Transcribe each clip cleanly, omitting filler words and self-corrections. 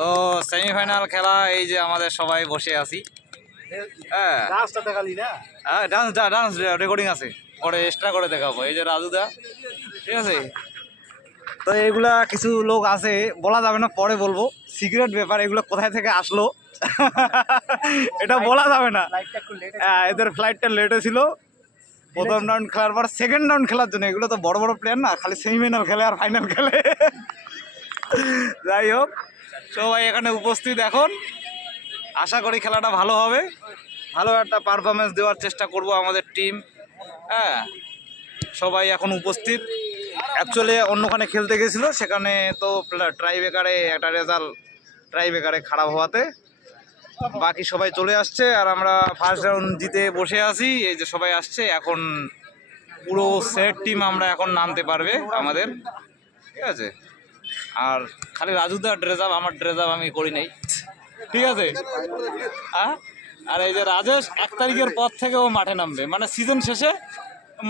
তো সেমিফাইনাল খেলা এই যে আমাদের সবাই বসে আছি। হ্যাঁ ডান্স রেকর্ডিং আছে, পরে এক্সট্রা করে দেখাবো। এই যে রাজুদা, ঠিক আছে। তো এইগুলা কিছু লোক আছে, বলা যাবে না, পরে বলবো, সিক্রেট ব্যাপার। এগুলো কোথায় থেকে আসলো এটা বলা যাবে না। এদের ফ্লাইটটা লেট হয়েছিল প্রথম রাউন্ড খেলার পর সেকেন্ড রাউন্ড খেলার জন্য। এগুলো তো বড় বড় প্লেয়ার না, খালি সেমিফাইনাল খেলে আর ফাইনাল খেলে। যাই হোক, সবাই এখানে উপস্থিত এখন। আশা করি খেলাটা ভালো হবে, ভালো একটা পারফরমেন্স দেওয়ার চেষ্টা করব আমাদের টিম। হ্যাঁ, সবাই এখন উপস্থিত। অ্যাকচুয়ালি অন্যখানে খেলতে গেছিলো, সেখানে তো ট্রাইবেকারে একটা রেজাল্ট ট্রাইবেকারে খারাপ হওয়াতে বাকি সবাই চলে আসছে, আর আমরা ফার্স্ট রাউন্ড জিতে বসে আছি। এই যে সবাই আসছে, এখন পুরো সেট টিম আমরা এখন নামতে পারবে আমাদের, ঠিক আছে। আর খালি রাজুদার ড্রেস আপ, আমার ড্রেস আপ আমি করি নাই, ঠিক আছে। আর এই যে রাজেশ 1 তারিখের পর থেকে ও মাঠে নামবে, মানে সিজন শেষে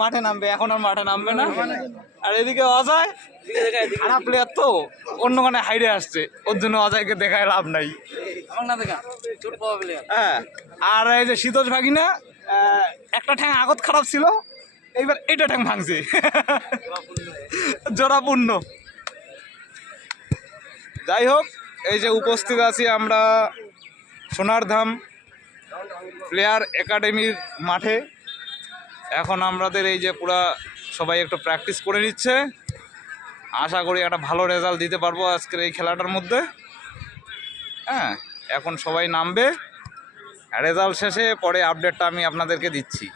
মাঠে নামবে, এখন আর মাঠে নামবে না। আর এদিকে অজয় খারাপ প্লেয়ার, তো অন্যখানে হাইডে আসছে, ওর জন্য অজয়কে দেখায় লাভ নাই। হ্যাঁ, আর এই যে শীতজ ভাগিনা, একটা ঠ্যাং আগত খারাপ ছিল, এইবার এটা ঠ্যাং ভাঙছে, জোড়াপূর্ণ। যাই হোক, এই যে উপস্থিত আছি আমরা সোনারধাম প্লেয়ার একাডেমির মাঠে। এখন আমাদের এই যে পুরা সবাই একটু প্র্যাকটিস করে নিচ্ছে। আশা করি একটা ভালো রেজাল্ট দিতে পারবো আজকের এই খেলাটার মধ্যে। হ্যাঁ, এখন সবাই নামবে, রেজাল্ট শেষে পরে আপডেটটা আমি আপনাদেরকে দিচ্ছি।